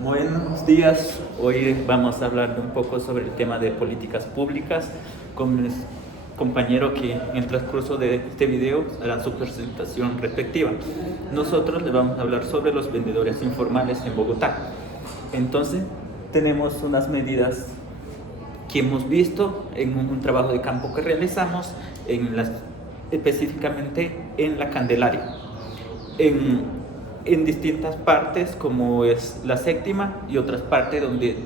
Buenos días, hoy vamos a hablar un poco sobre el tema de políticas públicas con mi compañero que en el transcurso de este video hará su presentación respectiva. Nosotros les vamos a hablar sobre los vendedores informales en Bogotá. Entonces, tenemos unas medidas que hemos visto en un trabajo de campo que realizamos específicamente en la Candelaria. En distintas partes como es la Séptima y otras partes donde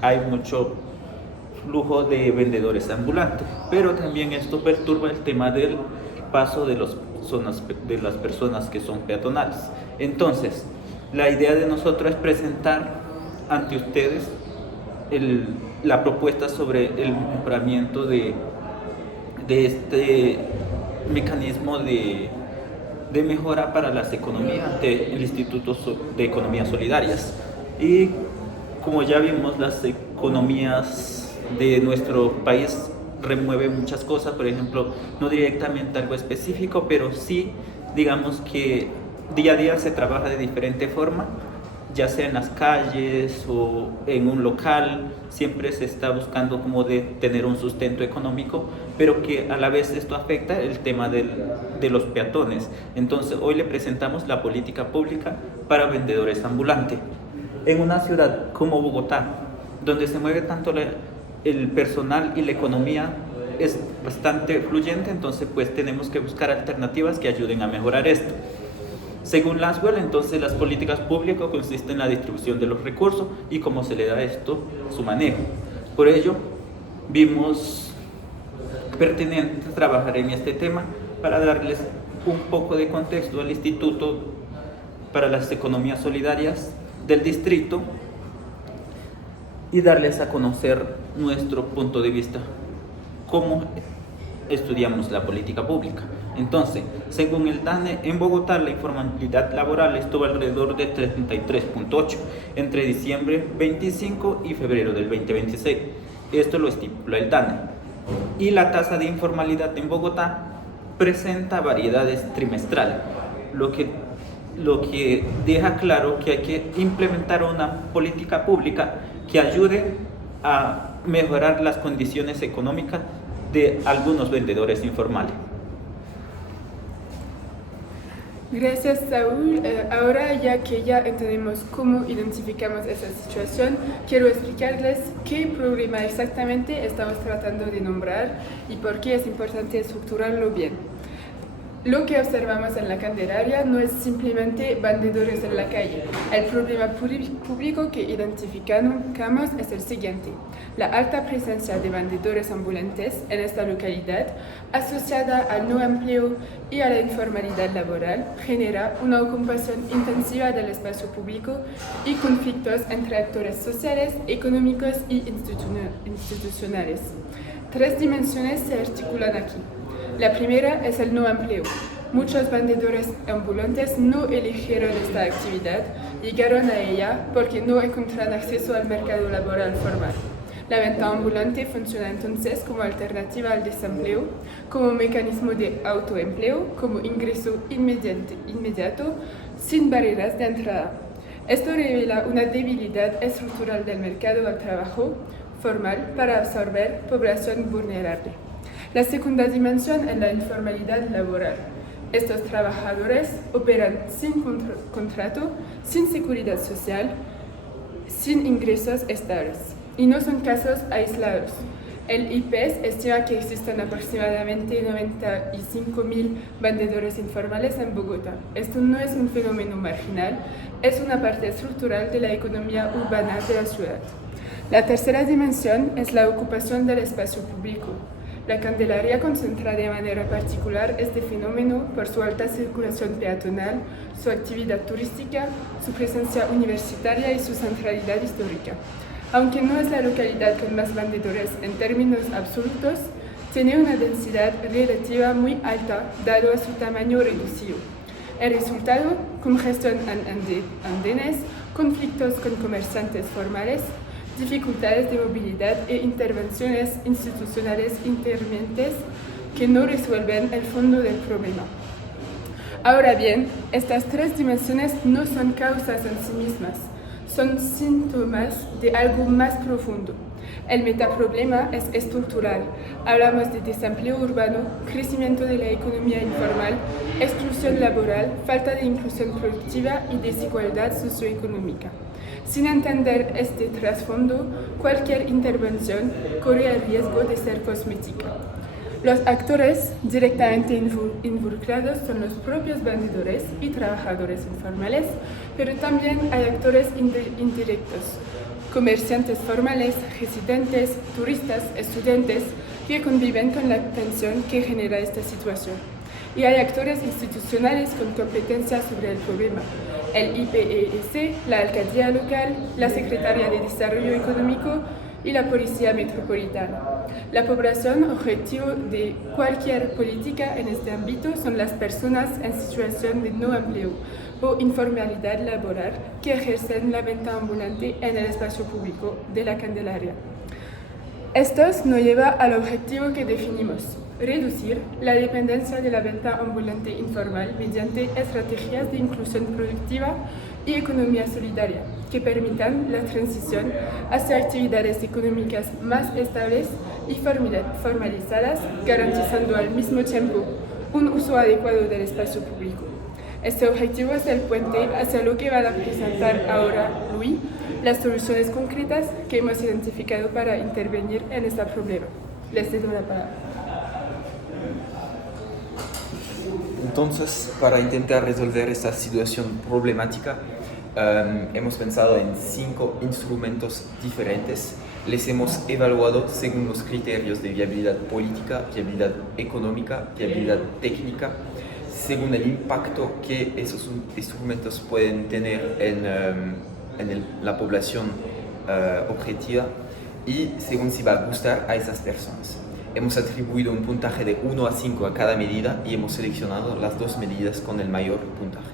hay mucho flujo de vendedores ambulantes, pero también esto perturba el tema del paso de las personas que son peatonales. Entonces, la idea de nosotros es presentar ante ustedes la propuesta sobre el mejoramiento de este mecanismo de mejora para las economías del Instituto de Economías Solidarias. Y como ya vimos, las economías de nuestro país remueven muchas cosas, por ejemplo, no directamente algo específico, pero sí, digamos que día a día se trabaja de diferente forma, ya sea en las calles o en un local, siempre se está buscando como de tener un sustento económico, pero que a la vez esto afecta el tema de los peatones. Entonces hoy le presentamos la política pública para vendedores ambulantes. En una ciudad como Bogotá, donde se mueve tanto el personal y la economía es bastante fluyente, entonces pues tenemos que buscar alternativas que ayuden a mejorar esto. Según Lanswell, entonces las políticas públicas consisten en la distribución de los recursos y cómo se le da esto su manejo. Por ello, vimos pertinente trabajar en este tema para darles un poco de contexto al Instituto para las Economías Solidarias del distrito y darles a conocer nuestro punto de vista, cómo estudiamos la política pública. Entonces, según el DANE, en Bogotá la informalidad laboral estuvo alrededor de 33.8 entre diciembre 25 y febrero del 2026. Esto lo estipula el DANE. Y la tasa de informalidad en Bogotá presenta variedades trimestrales, lo que deja claro que hay que implementar una política pública que ayude a mejorar las condiciones económicas de algunos vendedores informales. Gracias, Saúl. Ahora, ya que ya entendemos cómo identificamos esa situación, quiero explicarles qué problema exactamente estamos tratando de nombrar y por qué es importante estructurarlo bien. Lo que observamos en la Candelaria no es simplemente vendedores en la calle. El problema público que identificamos es el siguiente: la alta presencia de vendedores ambulantes en esta localidad, asociada al no empleo y a la informalidad laboral, genera una ocupación intensiva del espacio público y conflictos entre actores sociales, económicos y institucionales. Tres dimensiones se articulan aquí. La primera es el no empleo. Muchos vendedores ambulantes no eligieron esta actividad, llegaron a ella porque no encuentran acceso al mercado laboral formal. La venta ambulante funciona entonces como alternativa al desempleo, como mecanismo de autoempleo, como ingreso inmediato, sin barreras de entrada. Esto revela una debilidad estructural del mercado del trabajo formal para absorber población vulnerable. La segunda dimensión es la informalidad laboral. Estos trabajadores operan sin contrato, sin seguridad social, sin ingresos estables. Y no son casos aislados. El IPES estima que existen aproximadamente 95.000 vendedores informales en Bogotá. Esto no es un fenómeno marginal, es una parte estructural de la economía urbana de la ciudad. La tercera dimensión es la ocupación del espacio público. La Candelaria concentra de manera particular este fenómeno por su alta circulación peatonal, su actividad turística, su presencia universitaria y su centralidad histórica. Aunque no es la localidad con más vendedores en términos absolutos, tiene una densidad relativa muy alta dado a su tamaño reducido. El resultado: congestión en andenes, conflictos con comerciantes formales, dificultades de movilidad e intervenciones institucionales intermitentes que no resuelven el fondo del problema. Ahora bien, estas tres dimensiones no son causas en sí mismas, son síntomas de algo más profundo. El metaproblema es estructural. Hablamos de desempleo urbano, crecimiento de la economía informal, exclusión laboral, falta de inclusión productiva y desigualdad socioeconómica. Sin entender este trasfondo, cualquier intervención corre el riesgo de ser cosmética. Los actores directamente involucrados son los propios vendedores y trabajadores informales, pero también hay actores indirectos, comerciantes formales, residentes, turistas, estudiantes, que conviven con la tensión que genera esta situación. Y hay actores institucionales con competencia sobre el problema: el IPES, la alcaldía local, la Secretaría de Desarrollo Económico y la Policía Metropolitana. La población objetivo de cualquier política en este ámbito son las personas en situación de no empleo o informalidad laboral que ejercen la venta ambulante en el espacio público de la Candelaria. Estos nos llevan al objetivo que definimos: reducir la dependencia de la venta ambulante informal mediante estrategias de inclusión productiva y economía solidaria que permitan la transición hacia actividades económicas más estables y formalizadas, garantizando al mismo tiempo un uso adecuado del espacio público. Este objetivo es el puente hacia lo que van a presentar ahora Luis, las soluciones concretas que hemos identificado para intervenir en este problema. Les cedo la palabra. Entonces, para intentar resolver esta situación problemática, hemos pensado en 5 instrumentos diferentes. Les hemos evaluado según los criterios de viabilidad política, viabilidad económica, viabilidad técnica, según el impacto que esos instrumentos pueden tener en la población objetiva y según si va a gustar a esas personas. Hemos atribuido un puntaje de 1 a 5 a cada medida y hemos seleccionado las 2 medidas con el mayor puntaje.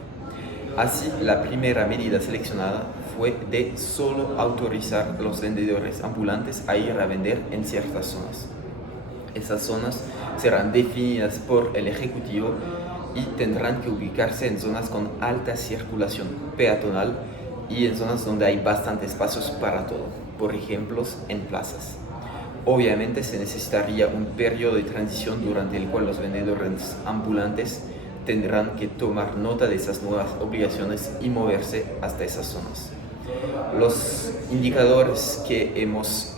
Así, la primera medida seleccionada fue de solo autorizar a los vendedores ambulantes a ir a vender en ciertas zonas. Esas zonas serán definidas por el Ejecutivo y tendrán que ubicarse en zonas con alta circulación peatonal y en zonas donde hay bastantes espacios para todo, por ejemplo, en plazas. Obviamente se necesitaría un periodo de transición durante el cual los vendedores ambulantes tendrán que tomar nota de esas nuevas obligaciones y moverse hasta esas zonas. Los indicadores que hemos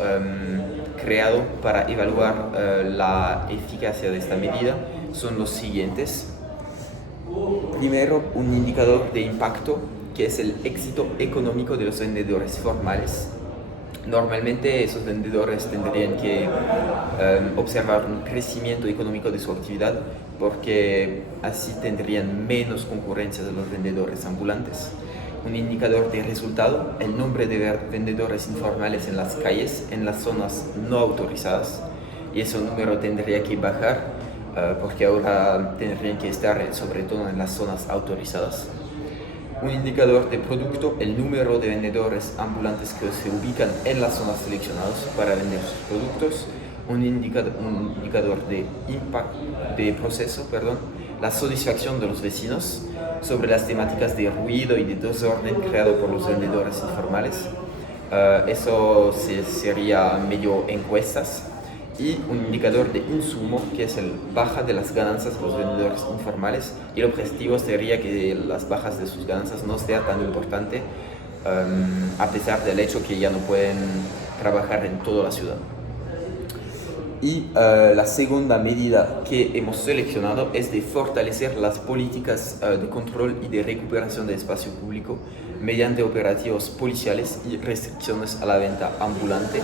creado para evaluar la eficacia de esta medida son los siguientes. Primero, un indicador de impacto, que es el éxito económico de los vendedores formales. Normalmente esos vendedores tendrían que observar un crecimiento económico de su actividad porque así tendrían menos concurrencia de los vendedores ambulantes. Un indicador de resultado, el número de vendedores informales en las calles, en las zonas no autorizadas, y ese número tendría que bajar porque ahora tendrían que estar sobre todo en las zonas autorizadas. Un indicador de producto, el número de vendedores ambulantes que se ubican en las zonas seleccionadas para vender sus productos. Un indicador de proceso, la satisfacción de los vecinos sobre las temáticas de ruido y de desorden creado por los vendedores informales. Eso sería medio encuestas. Y un indicador de insumo, que es el baja de las ganancias de los vendedores informales, y el objetivo sería que las bajas de sus ganancias no sea tan importante a pesar del hecho que ya no pueden trabajar en toda la ciudad. Y la segunda medida que hemos seleccionado es de fortalecer las políticas de control y de recuperación del espacio público mediante operativos policiales y restricciones a la venta ambulante.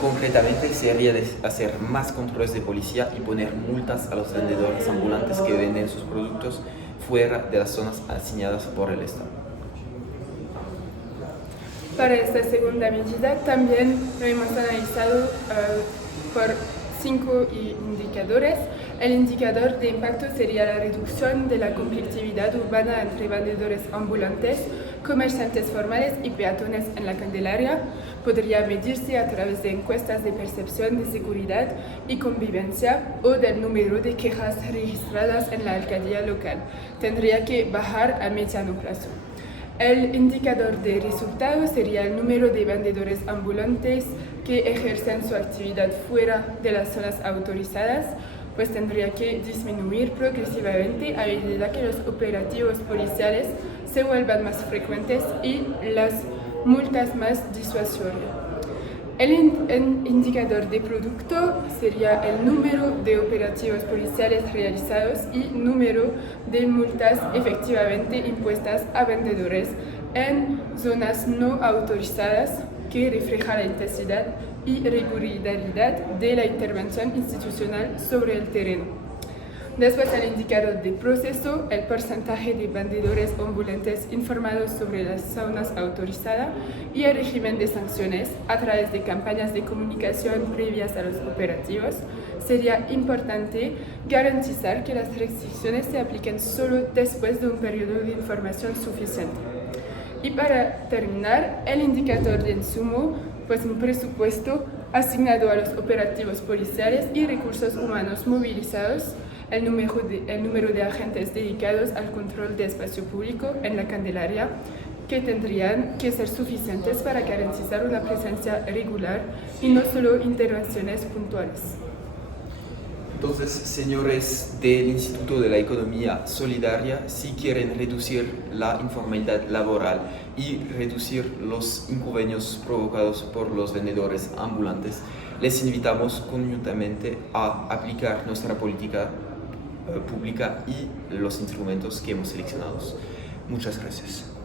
Concretamente sería de hacer más controles de policía y poner multas a los vendedores ambulantes que venden sus productos fuera de las zonas asignadas por el Estado. Para esta segunda medida también lo hemos analizado por 5 indicadores. El indicador de impacto sería la reducción de la conflictividad urbana entre vendedores ambulantes, comerciantes formales y peatones en la Candelaria. Podría medirse a través de encuestas de percepción de seguridad y convivencia o del número de quejas registradas en la alcaldía local. Tendría que bajar a mediano plazo. El indicador de resultados sería el número de vendedores ambulantes que ejercen su actividad fuera de las zonas autorizadas, pues tendría que disminuir progresivamente a medida que los operativos policiales se vuelvan más frecuentes y las multas más disuasorias. El indicador de producto sería el número de operativos policiales realizados y número de multas efectivamente impuestas a vendedores en zonas no autorizadas, que refleja la intensidad y regularidad de la intervención institucional sobre el terreno. Después, el indicador de proceso, el porcentaje de vendedores ambulantes informados sobre las zonas autorizadas y el régimen de sanciones a través de campañas de comunicación previas a los operativos. Sería importante garantizar que las restricciones se apliquen solo después de un periodo de información suficiente. Y para terminar, el indicador de insumo, pues un presupuesto asignado a los operativos policiales y recursos humanos movilizados, el número de agentes dedicados al control de espacio público en la Candelaria, que tendrían que ser suficientes para garantizar una presencia regular y no solo intervenciones puntuales. Entonces, señores del Instituto de la Economía Solidaria, si quieren reducir la informalidad laboral y reducir los inconvenios provocados por los vendedores ambulantes, les invitamos conjuntamente a aplicar nuestra política pública y los instrumentos que hemos seleccionado. Muchas gracias.